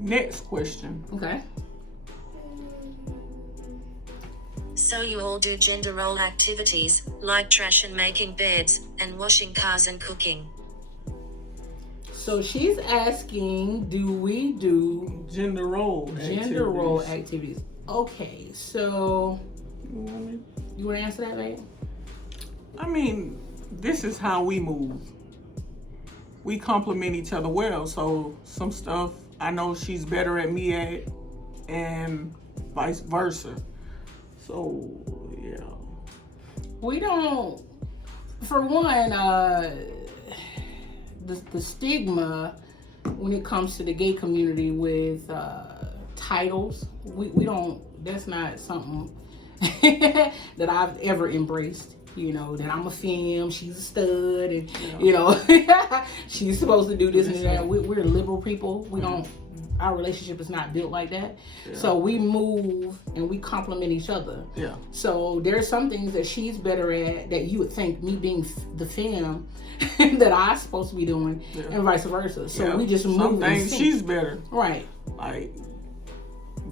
Next question. Okay. So you all do gender role activities, like trash and making beds, and washing cars and cooking. So she's asking, do we do Gender role activities? Okay, so you want to answer that, babe? I mean, this is how we move. We complement each other well. So some stuff I know she's better at me at, and vice versa. So yeah. We don't. For one, the stigma when it comes to the gay community with titles, we don't. That's not something that I've ever embraced. You know, that I'm a femme, she's a stud, and you know, she's supposed to do this and that. We're liberal people. We don't. Our relationship is not built like that. Yeah. So we move and we complement each other. Yeah. So there's some things that she's better at that you would think me being the femme that I'm supposed to be doing, and vice versa. So we just move. Some things she's better. Right. Like,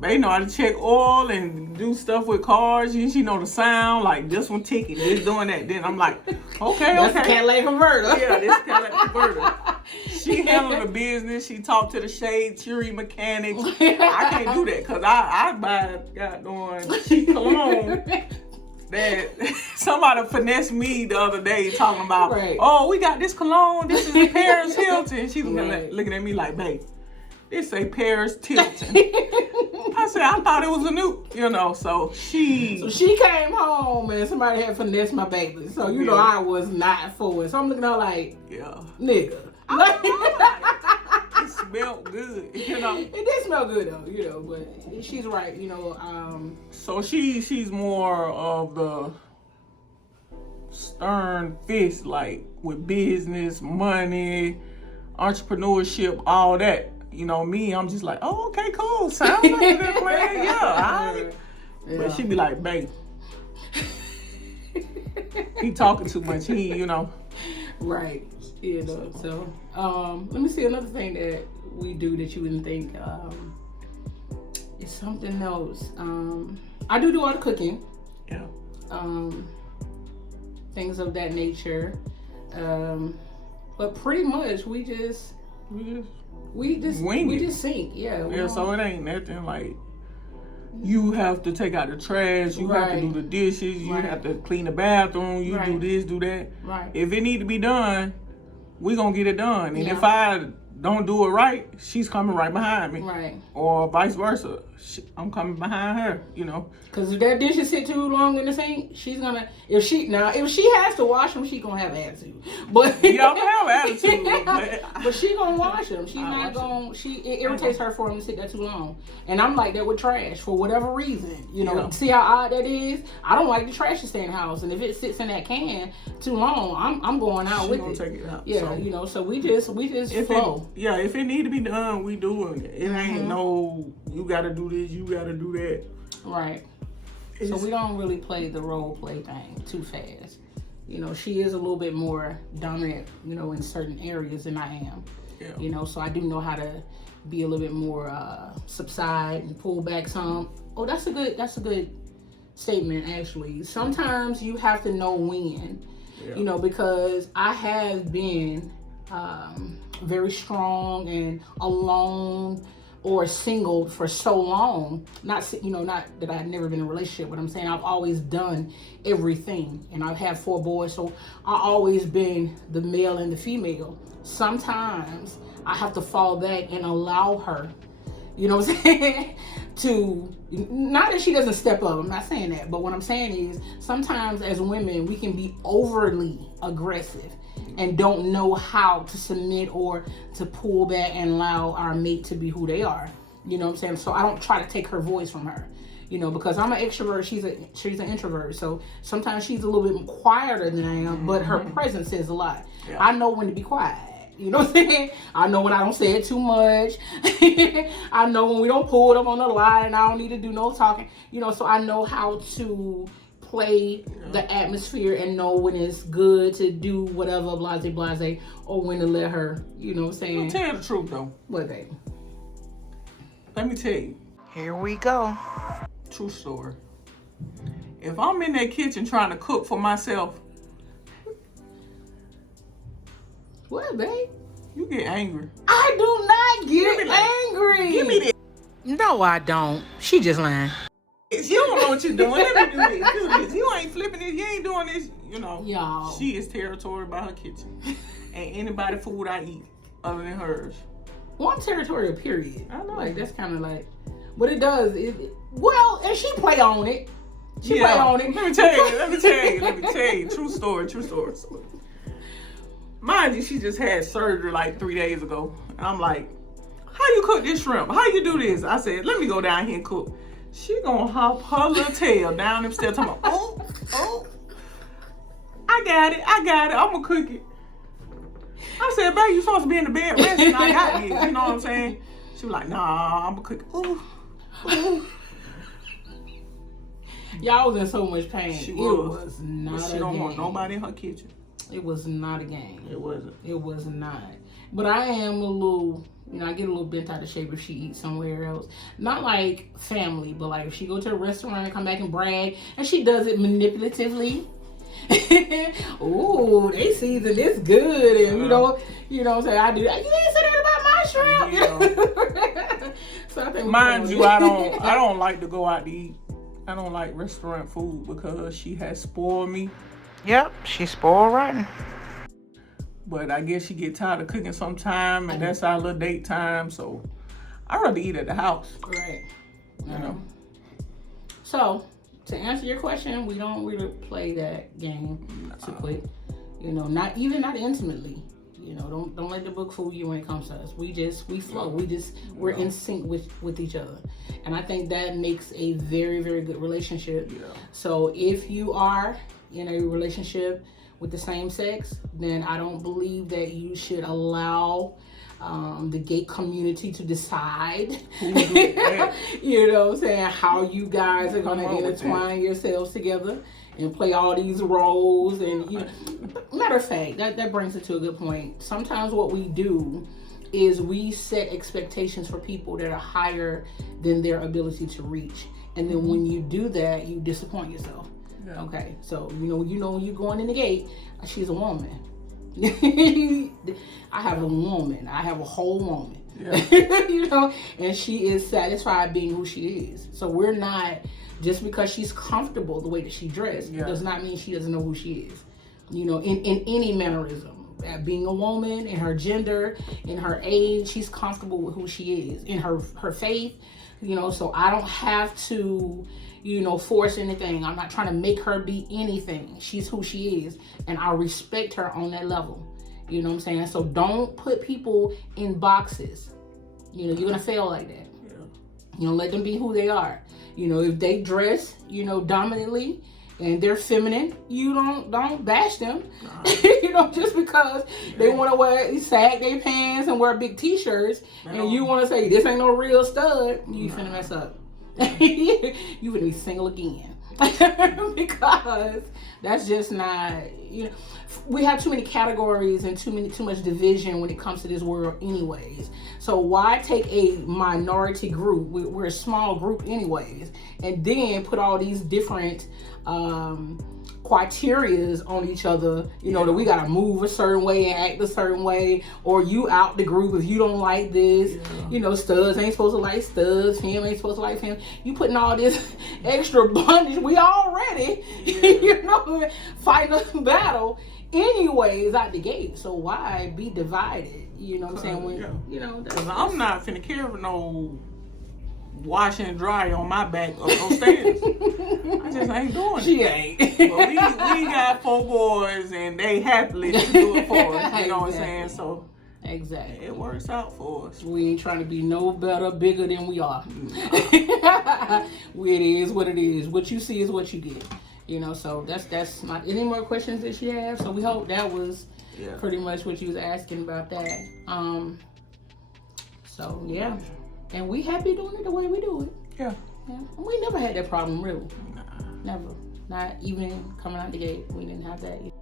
they know how to check oil and do stuff with cars. She know the sound, like this one ticking, this doing that. Then I'm like, okay. That's the Cadillac converter. Yeah, this Cadillac converter. She handled the business. She talked to the shade tree mechanics. I can't do that because I buy goddamn cheap cologne that somebody finessed me the other day talking about, oh, we got this cologne. This is a Paris Hilton. She was looking at me like, babe, this a Paris Hilton. I said, I thought it was a new, so she came home and somebody had finessed my baby. So, you know, I was not for it. So I'm looking at her like, nigga. It smelled good, It did smell good though, but she's right, So she's more of the stern fist, like with business, money, entrepreneurship, all that. Me, I'm just like, oh, okay, cool. Sounds like a good plan. Yeah, all right. Yeah. But she be like, babe, he talking too much. Right. So let me see another thing that we do that you wouldn't think is something else. I do all the cooking. Yeah. Things of that nature. But pretty much we just sink. Yeah. So it ain't nothing like you have to take out the trash, you have to do the dishes, you have to clean the bathroom, you do this, do that. Right. If it need to be done, we gonna get it done. And if I don't do it right, she's coming right behind me. Right. Or vice versa. I'm coming behind her, Because if that dishes sit too long in the sink, she's gonna, if she has to wash them, she gonna have attitude. But you don't have attitude. But she gonna wash them. She's not gonna, it irritates her for them to sit there too long. And I'm like that with trash for whatever reason. See how odd that is? I don't like the trash to stay in the house. And if it sits in that can too long, I'm going out with it. Take it out. Yeah, so we just flow. If it need to be done, we doing it. It ain't no, you gotta do this, you gotta do that. Right. So we don't really play the role play thing too fast. She is a little bit more dominant, in certain areas than I am. Yeah. So I do know how to be a little bit more subside and pull back some. Oh, that's a good statement actually. Sometimes you have to know when, because I have been very strong and alone or single for so long. Not that I've never been in a relationship, but I'm saying I've always done everything, and I've had 4 boys, so I've always been the male and the female. Sometimes I have to fall back and allow her, what I'm saying, to, not that she doesn't step up, I'm not saying that, but what I'm saying is sometimes as women we can be overly aggressive and don't know how to submit or to pull back and allow our mate to be who they are. You know what I'm saying? So I don't try to take her voice from her, because I'm an extrovert, she's an introvert. So sometimes she's a little bit quieter than I am, but her presence says a lot. Yeah. I know when to be quiet. You know what I'm saying? I know when I don't say it too much. I know when we don't pull them on the line and I don't need to do no talking. So I know how to play the atmosphere and know when it's good to do whatever, blase, or when to let her, you know what I'm saying? Well, tell the truth though. What, baby? Let me tell you. Here we go. True story. If I'm in that kitchen trying to cook for myself, What, babe? you get angry. I do not get angry. Give me this. No, I don't. She just lying. You don't know what you're doing. Let me do this. Do this. You ain't flipping this. You ain't doing this. You know. Y'all. She is territorial about her kitchen. And anybody food I eat other than hers. Well, I'm territorial, period. I know. Like, that's kind of like, what it does, well, and she play on it. She play on it. Let me tell you. True story. Mind you, she just had surgery like 3 days ago. And I'm like, how you cook this shrimp? How you do this? I said, let me go down here and cook. She gonna hop her little tail down them stairs talking about, oh, I got it, I'm gonna cook it. I said, babe, you supposed to be in the bed resting, I got this, you know what I'm saying? She was like, nah, I'm gonna cook it. Ooh. Y'all was in so much pain. She It was. was not But she don't want nobody in her kitchen. It was not a game. It wasn't. It was not. But I am a little, I get a little bent out of shape if she eats somewhere else. Not like family, but like if she go to a restaurant and come back and brag, and she does it manipulatively. Ooh, they season this good, and you know what I'm saying? I do. You didn't say that about my shrimp. Yeah. So I think mind you, I don't like to go out to eat. I don't like restaurant food because she has spoiled me. Yep, she spoiled rotten. But I guess she get tired of cooking sometime, and that's our little date time. So I'd rather eat at the house. Right. You know. So to answer your question, we don't really play that game too quick. Not intimately. Don't let the book fool you when it comes to us. We flow. We're in sync with each other. And I think that makes a very, very good relationship. Yeah. So if you are in a relationship with the same sex, then I don't believe that you should allow the gay community to decide, you know what I'm saying, how you guys are going to intertwine yourselves together and play all these roles. And matter of fact, that brings it to a good point. Sometimes what we do is we set expectations for people that are higher than their ability to reach. And then when you do that, you disappoint yourself. Yeah. Okay, so when you're going in the gate, she's a woman. I have a woman. I have a whole woman. Yeah. And she is satisfied being who she is. So we're not, just because she's comfortable the way that she dressed, it does not mean she doesn't know who she is. In any mannerism. Being a woman, in her gender, in her age, she's comfortable with who she is. In her faith, so I don't have to, force anything. I'm not trying to make her be anything. She's who she is, and I respect her on that level. You know what I'm saying? So don't put people in boxes. You're gonna fail like that. Yeah. Let them be who they are. If they dress, dominantly, and they're feminine, you don't bash them. Just because they want to sag their pants and wear big t-shirts, and you want to say this ain't no real stud, you finna mess up. You finna be single again. Because that's just not, we have too many categories and too much division when it comes to this world anyways. So why take a minority group, we're a small group anyways, and then put all these different criterias on each other, that we gotta move a certain way and act a certain way, or you out the group if you don't like this. Studs ain't supposed to like studs, femme ain't supposed to like femme. You putting all this extra bondage, we already fighting a battle anyways out the gate. So why be divided? You know what I'm saying? That's, I'm not finna carry no wash and dry on my back up those stairs. I just ain't doing it. She ain't. But we got 4 boys and they happily do it for us. You know what I'm saying? So exactly, it works out for us. We ain't trying to be no better, bigger than we are. It is what it is. What you see is what you get. So that's my. Any more questions that you have? So we hope that was pretty much what you was asking about that. So yeah. And we happy doing it the way we do it. Yeah. We never had that problem, really. Never. Not even coming out the gate. We didn't have that either.